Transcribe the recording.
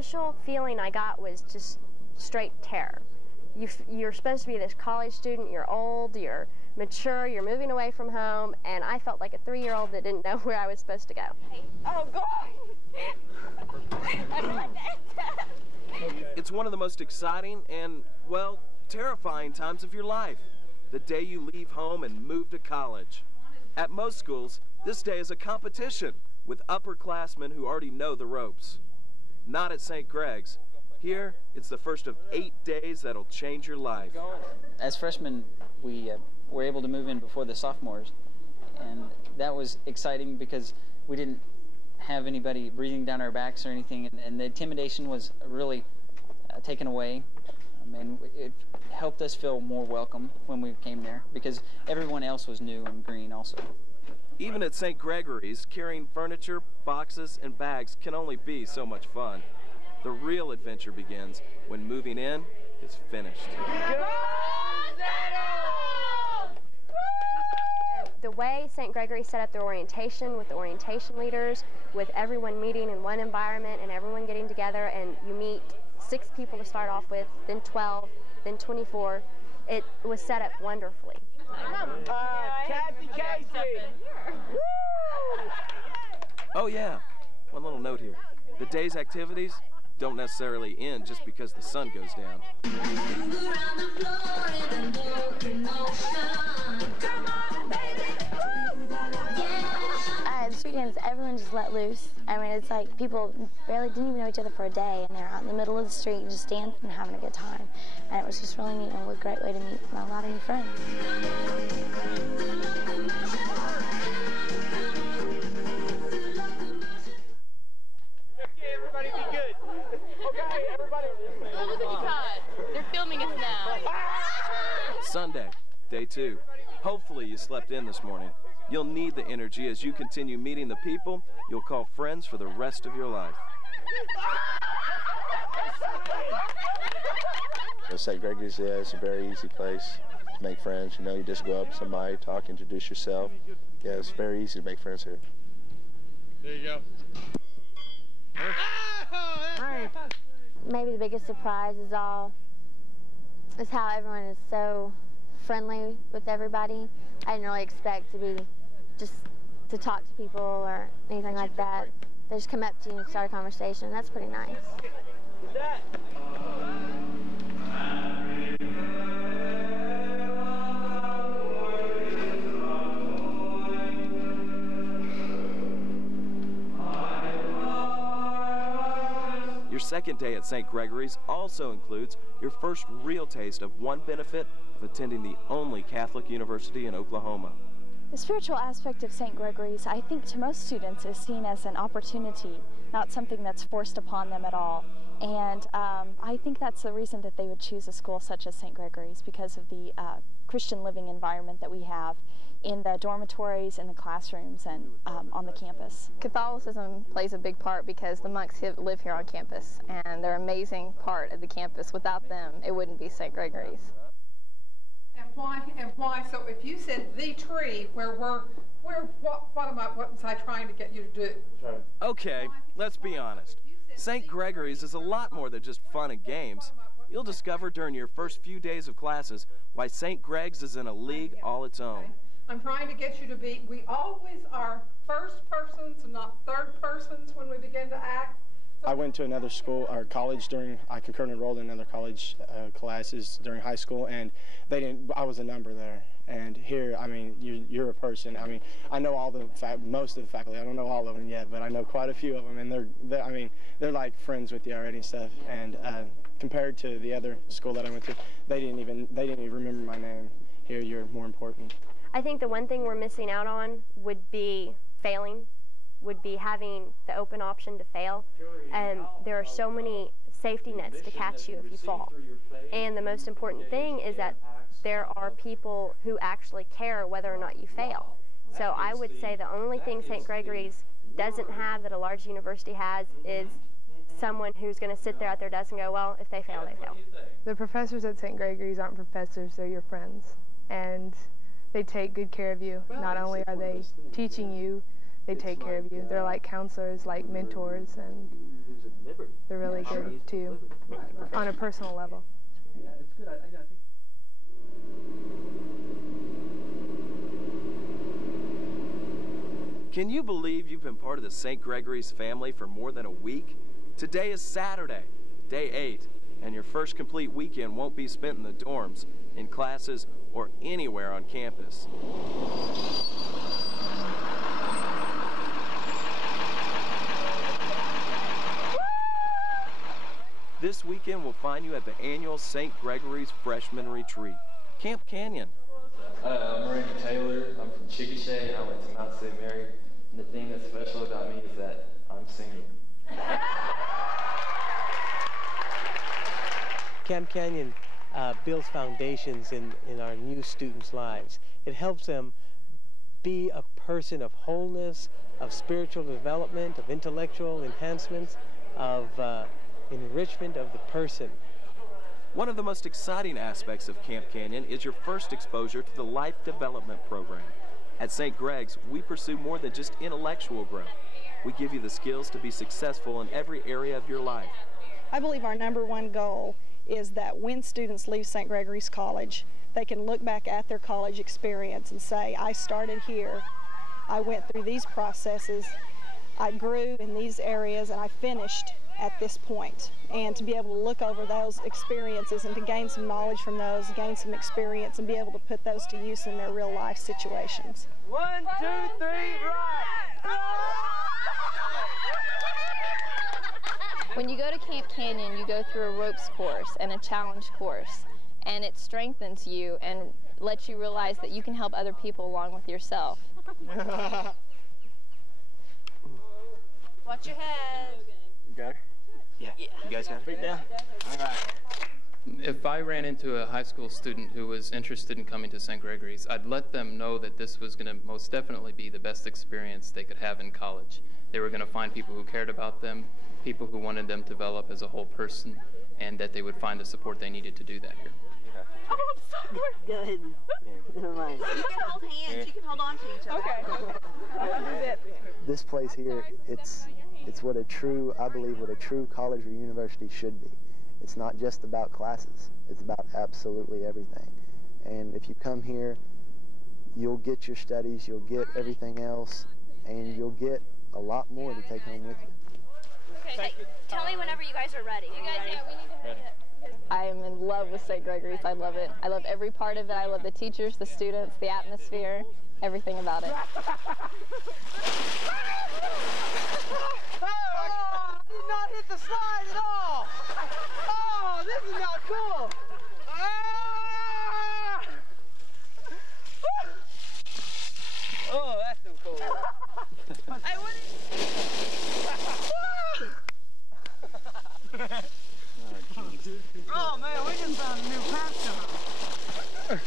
initial feeling I got was just straight terror. You're supposed to be this college student, you're old, you're mature, you're moving away from home, and I felt like a 3-year-old that didn't know where I was supposed to go. Oh, God! I don't like that. It's one of the most exciting and, well, terrifying times of your life. The day you leave home and move to college. At most schools, this day is a competition with upperclassmen who already know the ropes. Not at St. Greg's. Here, it's the first of 8 days that'll change your life. As freshmen, we were able to move in before the sophomores, and that was exciting because we didn't have anybody breathing down our backs or anything, and the intimidation was really taken away. And it helped us feel more welcome when we came there because everyone else was new and green also. Even at St. Gregory's, carrying furniture, boxes, and bags can only be so much fun. The real adventure begins when moving in is finished. The way St. Gregory set up their orientation with the orientation leaders, with everyone meeting in one environment and everyone getting together, and you meet 6 people to start off with, then 12, then 24. It was set up wonderfully. Kathy Casey! Oh yeah, one little note here. The day's activities don't necessarily end just because the sun goes down. This weekend, everyone just let loose. I mean, it's like people barely didn't even know each other for a day, and they're out in the middle of the street just dancing and having a good time. And it was just really neat and a great way to meet a lot of new friends. Okay, everybody be good. Okay, everybody. Oh, look at you, Todd. They're filming us now. Sunday, day 2. Hopefully you slept in this morning. You'll need the energy as you continue meeting the people you'll call friends for the rest of your life. St. Gregory's, yeah, it's a very easy place to make friends. You know, you just go up to somebody, talk, introduce yourself. Yeah, it's very easy to make friends here. There you go. Maybe the biggest surprise is how everyone is so friendly with everybody. I didn't really expect to be just to talk to people or anything like that. They just come up to you and start a conversation. That's pretty nice. Your second day at St. Gregory's also includes your first real taste of one benefit of attending the only Catholic university in Oklahoma. The spiritual aspect of St. Gregory's, I think to most students, is seen as an opportunity, not something that's forced upon them at all. And I think that's the reason that they would choose a school such as St. Gregory's, because of the Christian living environment that we have in the dormitories, in the classrooms, and on the campus. Catholicism plays a big part because the monks live here on campus, and they're an amazing part of the campus. Without them, it wouldn't be St. Gregory's. And why? So if you said the tree, what was I trying to get you to do? Okay, let's be honest. St. Gregory's is a lot more than just fun and games. You'll discover during your first few days of classes why St. Greg's is in a league all its own. I'm trying to get you to be, we always are first persons and not third persons when we begin to act. I went to another school or college I concurrently enrolled in another college classes during high school, and I was a number there. And here, I mean, you're a person. I mean, I know most of the faculty. I don't know all of them yet, but I know quite a few of them, and they're like friends with you already and stuff. And compared to the other school that I went to, they didn't even remember my name. Here, you're more important. I think the one thing we're missing out on would be failing, would be having the open option to fail. And there are so many safety nets to catch you if you fall. And the most important thing is that there are people who actually care whether or not you fail. So I would say the only thing St. Gregory's doesn't have that a large university has is someone who's going to sit there at their desk and go, well, if they fail, they fail. The professors at St. Gregory's aren't professors, they're your friends. And they take good care of you. Not only are they teaching you they take care of you. They're like counselors, like mentors, and they're really good too on a personal level. Yeah, it's good. I think. Can you believe you've been part of the St. Gregory's family for more than a week? Today is Saturday, day 8, and your first complete weekend won't be spent in the dorms, in classes, or anywhere on campus. This weekend will find you at the annual St. Gregory's Freshman Retreat, Camp Canyon. I'm Randy Taylor. I'm from Chickasha, and I went to Mount St. Mary. And the thing that's special about me is that I'm single. Camp Canyon builds foundations in our new students' lives. It helps them be a person of wholeness, of spiritual development, of intellectual enhancements, of enrichment of the person. One of the most exciting aspects of Camp Canyon is your first exposure to the Life Development Program. At St. Greg's, we pursue more than just intellectual growth. We give you the skills to be successful in every area of your life. I believe our #1 goal is that when students leave St. Gregory's College, they can look back at their college experience and say, I started here, I went through these processes, I grew in these areas, and I finished at this point. And to be able to look over those experiences and to gain some knowledge from those, gain some experience, and be able to put those to use in their real life situations. 1, 2, 3, right! When you go to Camp Canyon, you go through a ropes course and a challenge course, and it strengthens you and lets you realize that you can help other people along with yourself. Watch your head. You got her? Yeah. You guys got her? Feet down. All right. If I ran into a high school student who was interested in coming to St. Gregory's, I'd let them know that this was going to most definitely be the best experience they could have in college. They were going to find people who cared about them, people who wanted them to develop as a whole person, and that they would find the support they needed to do that here. Oh, I'm sorry. Go ahead. Never mind. You can hold hands. You can hold on to each other. Okay. I'll do that then. This place here, it's what I believe what a true college or university should be. It's not just about classes. It's about absolutely everything. And if you come here, you'll get your studies, you'll get everything else, and you'll get a lot more to take home with you. Okay, hey, tell me whenever you guys are ready. You guys, yeah, we need to hurry up. I am in love with St. Gregory's. I love it. I love every part of it. I love the teachers, the students, the atmosphere, everything about it. Oh, I did not hit the slide at all. Oh, this is not cool. Ah! Oh, that's so cool. I wouldn't. Oh man, we just found a new pasture.